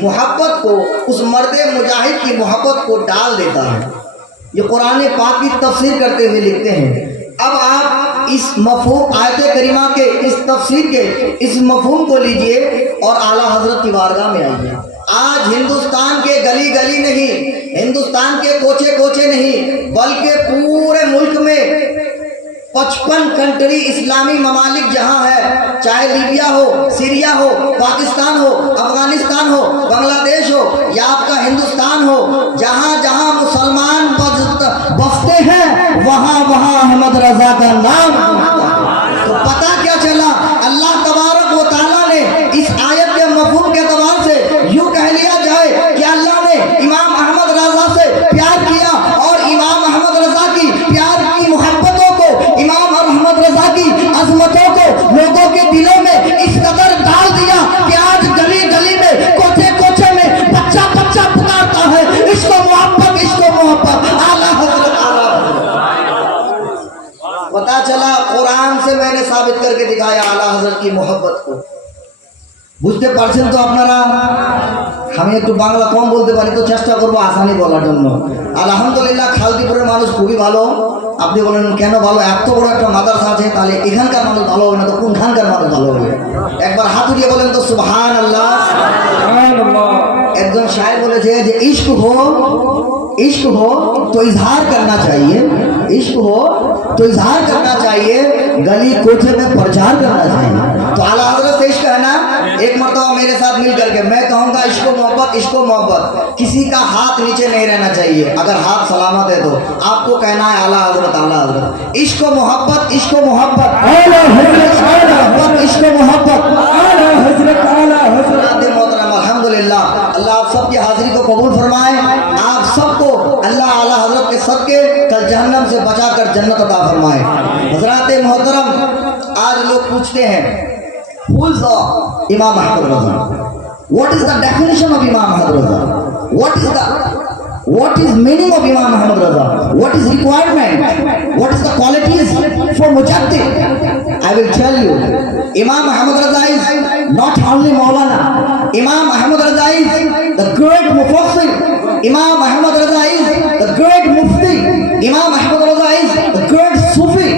محبت کو، اس مرد مجاہد کی محبت کو ڈال دیتا ہے۔ یہ قرآن پاک کی تفسیر کرتے ہوئے لکھتے ہیں۔ اب آپ اس مفہوم آیت کریمہ کے اس تفسیر کے اس مفہوم کو لیجئے اور اعلیٰ حضرت کی بارگاہ میں آئیے۔ آج ہندوستان کے گلی گلی نہیں، ہندوستان کے کوچے کوچے نہیں، بلکہ پورے ملک میں 55 کنٹری اسلامی ممالک جہاں ہے، چاہے لیبیا ہو، سیریا ہو، پاکستان ہو، افغانستان ہو، بنگلہ دیش ہو یا آپ کا ہندوستان ہو، جہاں جہاں مسلمان بستے ہیں وہاں وہاں احمد رضا کا نام تو پتہ کیا چلا؟ اللہ تبارک و تعالیٰ نے اس آیت کے مفہوم کے اعتبار سے یوں کہہ لیا جائے کہ اللہ نے امام احمد رضا سے پیار کیا اور امام احمد رضا کی پیار کی محبتوں کو، امام احمد رضا کی عظمتوں کو لوگوں کے دلوں میں اس قدر ڈال دیا کہ آج گلی گلی میں، کوچے کوچے میں بچہ بچہ پکارتا ہے اس کو محبت، اس کو محبت۔ اعلیٰ حضرت پتا چلا قرآن سے میں نے ثابت کر کے دکھایا اعلیٰ حضرت کی محبت کو۔ বুঝতে পারছেন তো আপনারা? আমি একটু বাংলা কম বলতে পারি তো চেষ্টা করবো আসানি বলার জন্য। আলহামদুলিল্লাহ খালদিপুরের মানুষ খুবই ভালো। আপনি বলেন কেন ভালো? এত বড় একটা মাদ্রাসা আছে, তাহলে এখানকার মানুষ ভালো হবে না তো কোনখানকার মানুষ ভালো হবে? একবার হাত উঠিয়ে বলেন তো সুবহানাল্লাহ। একজন শায়ের বলেছে যে ইশক हो तो इजहार करना चाहिए, इश्क हो तो इजहार करना चाहिए, गली कोठे में प्रचार करना चाहिए। तो आला हजरत से इश्क है ना, एक मरतबा मेरे साथ मिल करके मैं कहूँगा इश्क मोहब्बत, इश्क मोहब्बत। किसी का हाथ नीचे नहीं रहना चाहिए, अगर हाथ सलामत है तो आपको कहना है आला हजरत, आला हजरत। इश्क मोहब्बत, इश्क मोहब्बत, आला हजरत, आला हजरत, इश्क मोहब्बत, आला हजरत, आला हजरत। मोहतरम अल्हम्दुलिल्लाह, अल्लाह आप सबकी हाजिरी को कबूल फरमाए। आप सबको अल्लाह आला हजरत के सदके कल जहन्नम से बचाकर जन्नत अता फरमाए। हजरात मोहतरम, आज लोग पूछते हैं who is the Imam Ahmad Raza? What is the definition of Imam Ahmad Raza? What is meaning of Imam Ahmad Raza? What is requirement? What is the qualities for mujaddid? I will tell you. Imam Ahmad Raza is not only Maulana. Imam Ahmad Raza is the great mufassir. Imam Ahmad Raza is the great mufti. Imam Ahmad Raza is the great Sufi.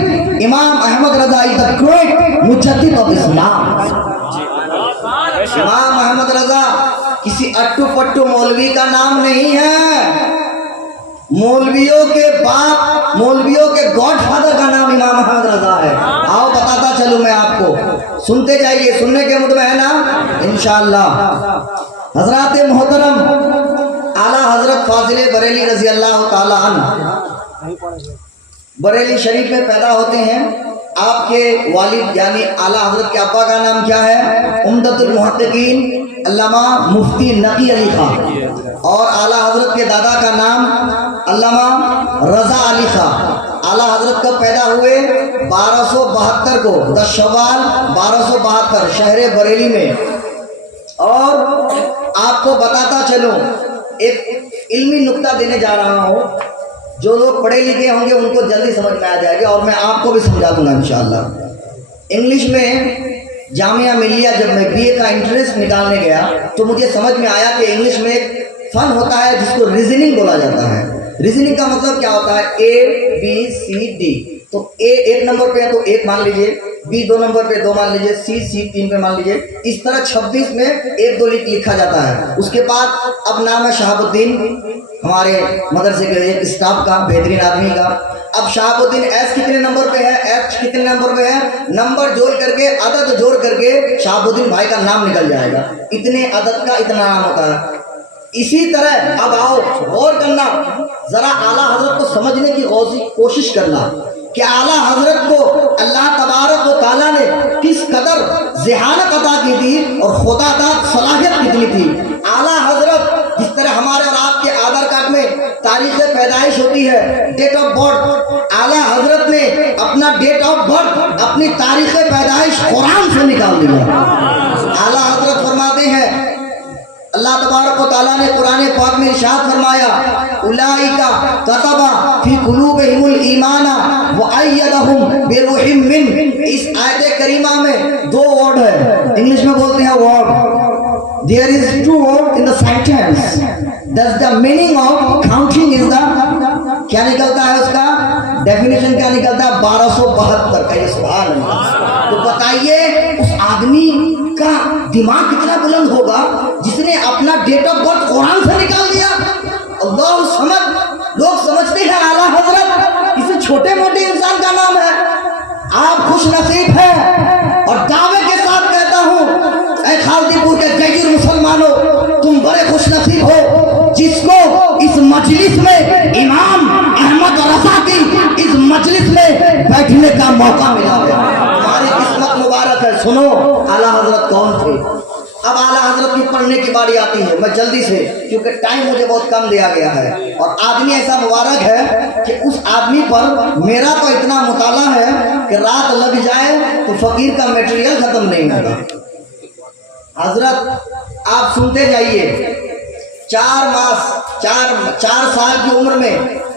Imam Ahmad Raza is the great mujaddid of Islam. इमाम अहमद रजा किसी अट्टू पट्टू मौलवी का नाम नहीं है। मौलवियों के बाप, मौलवियों के गॉडफादर का नाम इमाम अहमद रजा है। आओ बताता चलूं मैं आपको, सुनते जाइए, सुनने के मुद्दे में है ना इंशाअल्लाह। हजरात मोहतरम, आला हजरत फाजिल बरेली रजी अल्लाह ताला अन्हु बरेली शरीफ में पैदा होते हैं। आपके वालिद यानी आला हजरत के अब्बा का नाम क्या है? उम्दतुल मुहद्दिकीन अल्लामा मुफ्ती नकी अली खां। और आला हजरत के दादा का नाम अल्लामा रजा अली खां। आला हजरत कब पैदा हुए? 1272 को, 10 शवाल 1272 शहर बरेली में। और आपको बताता चलूं, एक इल्मी नुक्ता देने जा रहा हूँ, जो लोग पढ़े लिखे होंगे उनको जल्दी समझ में आ जाएगा और मैं आपको भी समझा दूंगा इंशाअल्लाह। इंग्लिश में जामिया मिलिया जब मैं बीए का इंट्रेंस निकालने गया तो मुझे समझ में आया कि इंग्लिश में एक फन होता है जिसको रीजनिंग बोला जाता है। रीजनिंग का मतलब क्या होता है? A B C D. तो ए 1 नंबर पे है तो 1 मान लीजिए, बी 2 नंबर पे 2 मान लीजिए, सी 3 पे मान लीजिए। इस तरह 26 में 1-2 लिखा जाता है। उसके बाद अब नाम है शहाबुद्दीन, हमारे मदरसे के एक स्टाफ का, बेहतरीन आदमी का। अब शहाबुद्दीन एस कितने नंबर पे है, एच कितने नंबर पे है, नंबर जोड़ करके, अदद जोड़ करके शहाबुद्दीन भाई का नाम निकल जाएगा। इतने अदद का इतना नाम होता है। इसी तरह अब आओ गौर करना, जरा आला हजरत को समझने की कोशिश करना कि आला हजरत को अल्लाह तबारक व तआला ने किस कदर ज़हानत अता की थी और खुदा का सलाहियत कितनी थी। आला हजरत जिस तरह हमारे और आपके आधार कार्ड में तारीख पैदाइश होती है, डेट ऑफ बर्थ, आला हजरत ने अपना डेट ऑफ बर्थ, अपनी तारीख पैदाइश कुरान से निकाल दिया। आला हजरत फरमाते हैं, अल्लाह तबारक व तआला ने कुरान पाक में इरशाद फरमाया, उलाइका कतबा फी कुलूबिहिमुल ईमाना व अय्यदहुम बिरूहिम मिन। इस आयत करीमा में 2 वर्ड है, इंग्लिश में बोलते हैं word. there is two words in the sentence. Thus the meaning of counting is the, क्या निकलता है उसका डेफिनेशन, क्या निकलता है 1272 का। ये सुभान अल्लाह। तो बताइए उस आदमी का दिमाग कितना बुलंद होगा जिसने अपना डेट ऑफ बर्थ कुरान से निकाल दिया। अल्लाह समझ, लोग समझते हैं आला हजरत किसी छोटे मोटे इंसान का नाम है। आप खुश नसीब हैं और दावे के साथ कहता हूँ ऐ खालदीपुर के गैर मुसलमानों, तुम बड़े खुश नसीब हो जिसको इस मजलिस में इमाम अहमद रजा की इस मजलिस में बैठने का मौका मिला है। हमारी किस्मत मुबारक है। सुनो आला हजरत कौन थे। अब आला हजरत की पढ़ने की बारी आती है। मैं जल्दी से, क्योंकि टाइम मुझे बहुत कम दिया गया है और आदमी ऐसा मुबारक है कि उस आदमी पर मेरा तो इतना मुताला है कि रात लग जाए तो फकीर का मटेरियल खत्म नहीं होगा। हजरत आप सुनते जाइए। 4 साल की उम्र में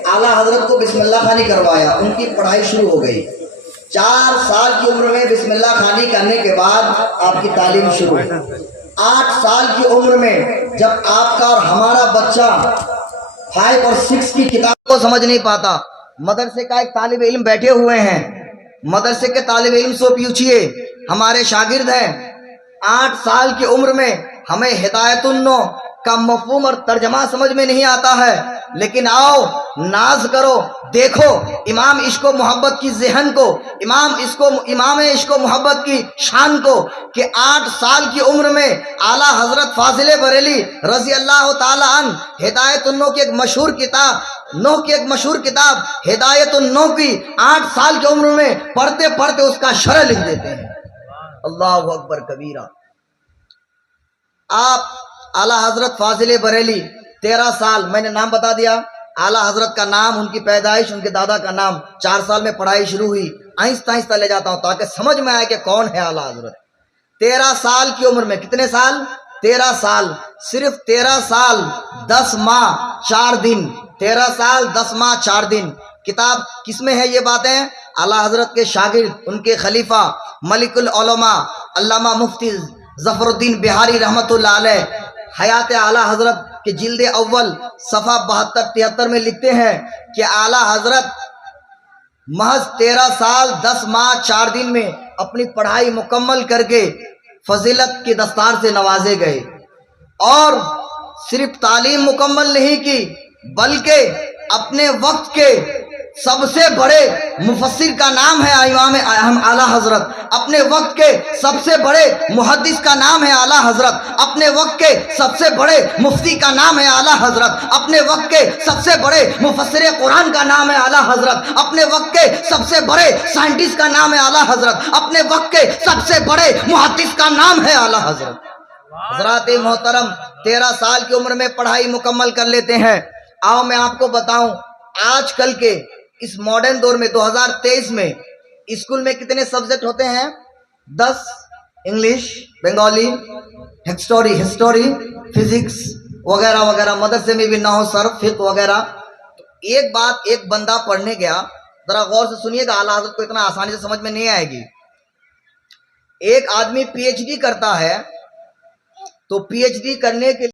आला हजरत को बिस्मिल्लाह खानी करवाया, उनकी पढ़ाई शुरू हो गई। 4 साल की उम्र में बिस्मिल्लाह खानी करने के बाद आपकी तालीम शुरू। 8 साल की उम्र में जब आपका और हमारा बच्चा 5 और 6 की किताब को समझ नहीं पाता, मदरसे का एक तालिब इल्म बैठे हुए हैं, मदरसे के तालिब इल्म से पूछिए, हमारे शागिर्द हैं। 8 साल की उम्र में हमें हिदायतुन्नो का मफहूम और तर्जमा समझ में नहीं आता है, लेकिन आओ नाज करो, देखो इमाम इश्को मोहब्बत की ज़हन को, इमाम इश्को मोहब्बत की शान को, कि 8 साल की उम्र में आला हजरत फाजिले बरेली रजी अल्लाह ताला अन हिदायतुन्नो की एक मशहूर किताब हिदायतुन्नो की 8 साल की उम्र में पढ़ते पढ़ते उसका शरह लिख देते हैं। अल्लाह अकबर कबीरा। आप आला हजरत फाजिले बरेली 13 साल, मैंने नाम बता दिया, आला हजरत का नाम, उनकी पैदाइश, उनके दादा का नाम। 4 साल में पढ़ाई शुरू हुई, आहिस्ता आहिस्ता ले जाता हूं ताकि समझ में आए कि कौन है आला हजरत। 13 साल की उम्र में, कितने साल? 13 साल, सिर्फ 13 साल 10 माह 4 दिन, 13 साल 10 माह 4 दिन। किताब किसमें है ये बातें? आला हजरत के शागिर्द, उनके खलीफा मलिकुल उलमा अल्लामा मुफ्ती जफरुद्दीन बिहारी रहमतुल्लाह अलैह हयात आला हजरत के जिल्द अव्वल सफ़ा 72-73 में लिखते हैं कि आला हजरत महज 13 साल 10 माह 4 दिन में अपनी पढ़ाई मुकम्मल करके फजीलत की दस्तार से नवाजे गए। और सिर्फ तालीम मुकम्मल नहीं की, बल्कि अपने वक्त के सबसे बड़े मुफस्सिर का नाम है इमाम आला हजरत, अपने वक्त के सबसे बड़े मुहद्दिस का नाम है आला हजरत, अपने वक्त के सबसे बड़े मुफ्ती का नाम है आला हजरत, अपने वक्त के सबसे बड़े मुफस्सिर कुरान का नाम है आला हजरत, अपने वक्त के सबसे बड़े साइंटिस्ट का नाम है आला हजरत, अपने वक्त के सबसे बड़े मुहद्दिस का नाम है आला हजरत। हजरात मोहतरम 13 साल की उम्र में पढ़ाई मुकम्मल कर लेते हैं। आओ मैं आपको बताऊं, आजकल के इस मॉडर्न दौर में 2023 में स्कूल में कितने सब्जेक्ट होते हैं? 10, इंग्लिश, बंगाली, हिस्टोरी, फिजिक्स वगैरह वगैरह, मदरसे में भी नहव, सर्फ, फिक़्ह वगैरह। तो एक बंदा पढ़ने गया, जरा गौर से सुनिएगा, आला हज़रत को इतना आसानी से समझ में नहीं आएगी। एक आदमी पीएचडी करता है, तो पीएचडी करने के